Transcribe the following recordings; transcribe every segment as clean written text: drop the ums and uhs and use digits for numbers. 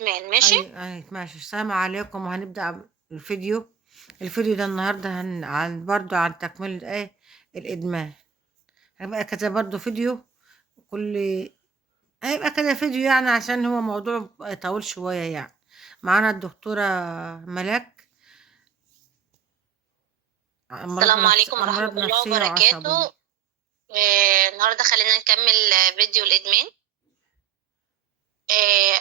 الإدمان، ماشي؟ أي ماشي. السلام عليكم، وهنبدأ الفيديو ده النهاردة عن برضو عن تكملة الإدمان. هيبقى كده برضو فيديو كل هيبقى كده فيديو يعني عشان هو موضوع طويل شوية يعني. معانا الدكتورة ملاك، السلام عليكم ورحمة أمراض الله نفسية وعصبية. وبركاته. النهاردة خلينا نكمل فيديو الإدمان.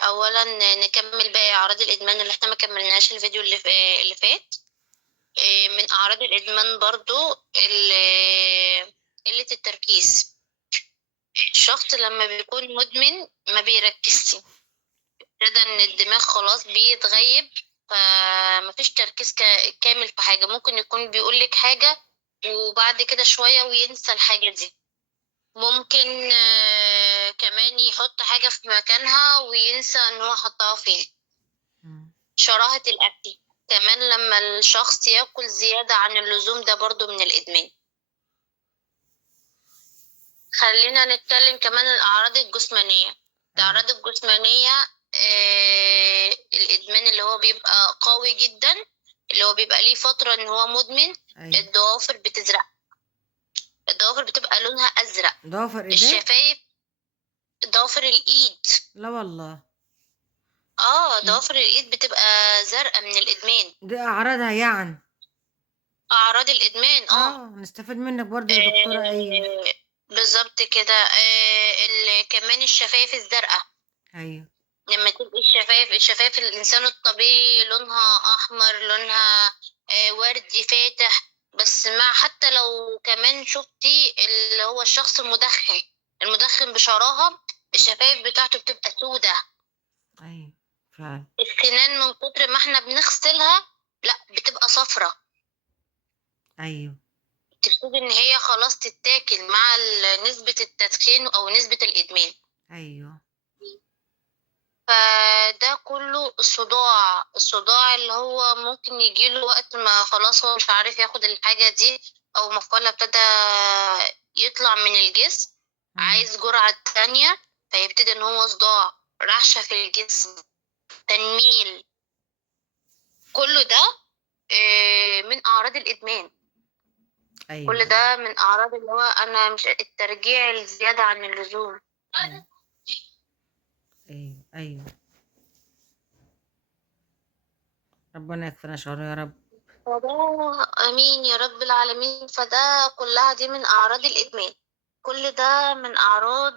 أولا نكمل باقي أعراض الإدمان اللي احنا ما كملناش الفيديو اللي فات. من أعراض الإدمان برضو قلة التركيز. الشخص لما بيكون مدمن ما بيركزش، ابتدى إن الدماغ خلاص بيتغيب، فمفيش تركيز كامل في حاجة. ممكن يكون بيقولك حاجة وبعد كده شوية وينسى الحاجة دي. ممكن كمان يحط حاجة في مكانها وينسى إن هو حطها فين. مم. شراهة الأكل كمان لما الشخص ياكل زيادة عن اللزوم، ده برضو من الإدمان. خلينا نتكلم كمان الأعراض الجسمانية. أيوة. الأعراض الجسمانية، الإدمان اللي هو بيبقى قوي جدا، اللي هو بيبقى ليه فترة إن هو مدمن. أيوة. الضوافر بتزرق، الضوافر بتبقى لونها أزرق. ضوافر إيديه؟ الشفايف، ضوافر الإيد. لا والله. ضوافر الإيد بتبقى زرقا من الإدمان. دي أعراضها يعني. أعراض الإدمان نستفاد منك برضو يا دكتورة. أيوة. آه، بالظبط كده. كمان الشفايف الزرقاء. أيوة. لما تبقي الشفايف الإنسان الطبيعي لونها أحمر، لونها وردي فاتح. بس مع حتى لو كمان شفتي اللي هو الشخص المدخن بشراهة، الشفايف بتاعته بتبقى سودة. أيوة فعلا. السنان من كتر ما احنا بنغسلها لا بتبقى صفرة، أيوة. تبتدي ان هي خلاص تتاكل مع نسبة التدخين او نسبة الادمان. أيوة. فده كله الصداع اللي هو ممكن يجيله وقت ما خلاص هو مش عارف ياخد الحاجة دي، او مفعولها ابتدى يطلع من الجسم، مم. عايز جرعة تانية، فيبتدي ان هو صداع، رعشة في الجسم، تنميل. كله ده من اعراض الادمان. كل أيوة. ده من أعراض اللي هو أنا مش الترجيع الزيادة عن اللزوم. أيوة. أيوة. أيوة. ربنا يكفينا شر يا رب. فده آمين يا رب العالمين. فده كلها دي من أعراض الإدمان. كل ده من أعراض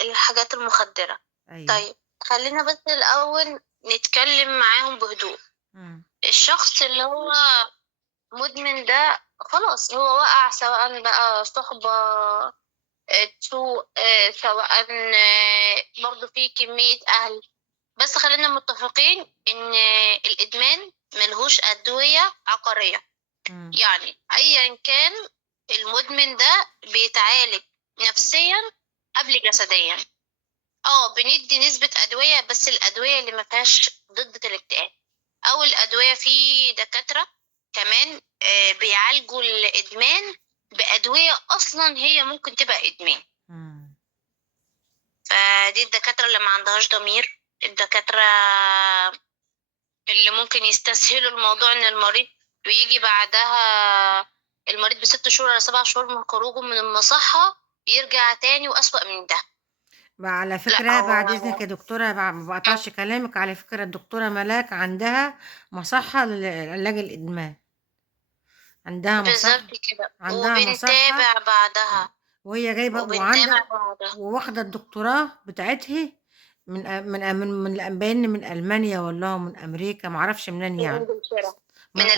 الحاجات المخدرة. أيوة. طيب خلينا بس الأول نتكلم معاهم بهدوء. مم. الشخص اللي هو مدمن ده خلاص هو وقع، سواء بقى صحبة سوء، سواء برضو في كمية أهل. بس خلينا متفقين إن الإدمان ملهوش أدوية عقارية. مم. يعني أيا كان المدمن ده بيتعالج نفسيا قبل جسديا. بندي نسبة أدوية، بس الأدوية اللي ما فيهاش ضد الاكتئاب، أو الأدوية في دكاترة كمان بيعالجوا الإدمان بأدوية أصلا هي ممكن تبقى إدمان. مم. فدي الدكاترة اللي ما عندهاش ضمير، الدكاترة اللي ممكن يستسهلوا الموضوع ان المريض ويجي بعدها المريض ب6 شهور ولا 7 شهور من خروجه من المصحة يرجع تاني وأسوأ من ده. على لا فكرة بعد إذنك هو يا دكتورة، ما بقطعش كلامك، على فكرة الدكتورة ملاك عندها مصحة لعلاج الإدمان. عندها بالظبط مصحة. كده، عندها مصحة. وبنتابع بعدها. وهي جايبة وبنتابع بعضها وواخدة الدكتوراه بتاعتها باين من ألمانيا ولا من أمريكا، معرفش منين من يعني. إنجلترا. من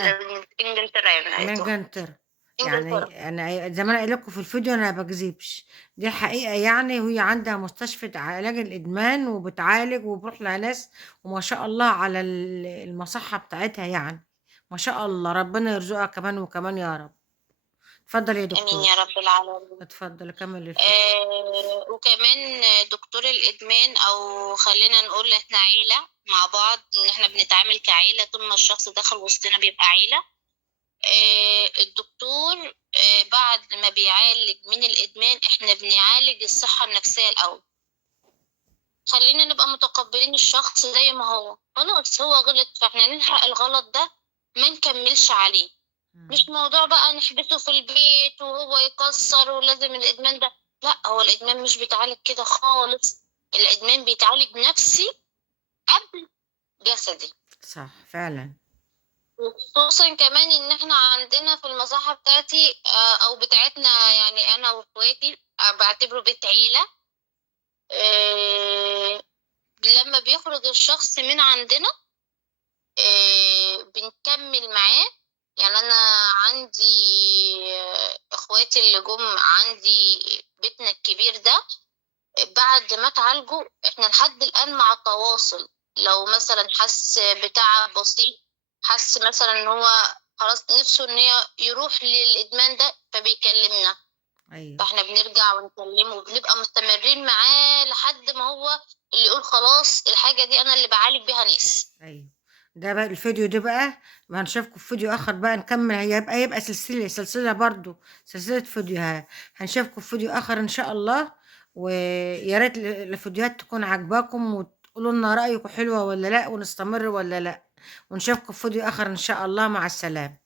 إنجلترا يعني من أيضا. انجلترا. إنجلترا. يعني انا زي ما انا قايل لكم في الفيديو، انا ما بكذبش، دي الحقيقه يعني. وهي عندها مستشفى علاج الادمان وبتعالج وبروح لها ناس، وما شاء الله على المصحه بتاعتها يعني. ما شاء الله، ربنا يرزقها كمان وكمان يا رب. اتفضل يا آمين دكتور. يا رب العالمين. اتفضل كمل الفيديو. وكمان دكتور الإدمان، أو خلينا نقول إحنا عيلة مع بعض، إن إحنا بنتعامل كعيلة طول ما الشخص دخل وسطنا بيبقى عيلة. الدكتور بعد ما بيعالج من الإدمان إحنا بنعالج الصحة النفسية الأول. خلينا نبقى متقبلين الشخص زي ما هو، خلاص هو غلط فاحنا نلحق الغلط ده، ما نكملش عليه. مم. مش موضوع بقى نحبسه في البيت وهو يكسر ولازم الإدمان ده. لا، هو الإدمان مش بيتعالج كده خالص، الإدمان بيتعالج نفسي قبل جسدي. صح فعلا. وخصوصا كمان ان احنا عندنا في المصحة بتاعتي او بتاعتنا، يعني انا واخواتي بعتبره بيت عيلة. آه، لما بيخرج الشخص من عندنا بنكمل معاه. يعني انا عندي اخواتي اللي جم عندي بيتنا الكبير ده، بعد ما اتعالجوا احنا لحد الآن مع تواصل. لو مثلا حس بتعب بسيط، حس مثلا ان هو خلاص نفسه ان هي يروح للإدمان ده، فبيكلمنا، ايوه. فاحنا بنرجع ونكلمه وبنبقى مستمرين معاه لحد ما هو اللي يقول خلاص الحاجة دي انا اللي بعالج بيها ناس. ايوه. ده بقى الفيديو ده بقى، ما هنشوفكم في فيديو اخر بقى نكمل، هيبقى سلسلة برضو، سلسلة فيديوهات. هنشوفكم في فيديو اخر ان شاء الله. ويا ريت الفيديوهات تكون عجباكم، وتقولوا لنا رأيكم حلوة ولا لا، ونستمر ولا لا. ونشوفكم في فيديو اخر ان شاء الله. مع السلامة.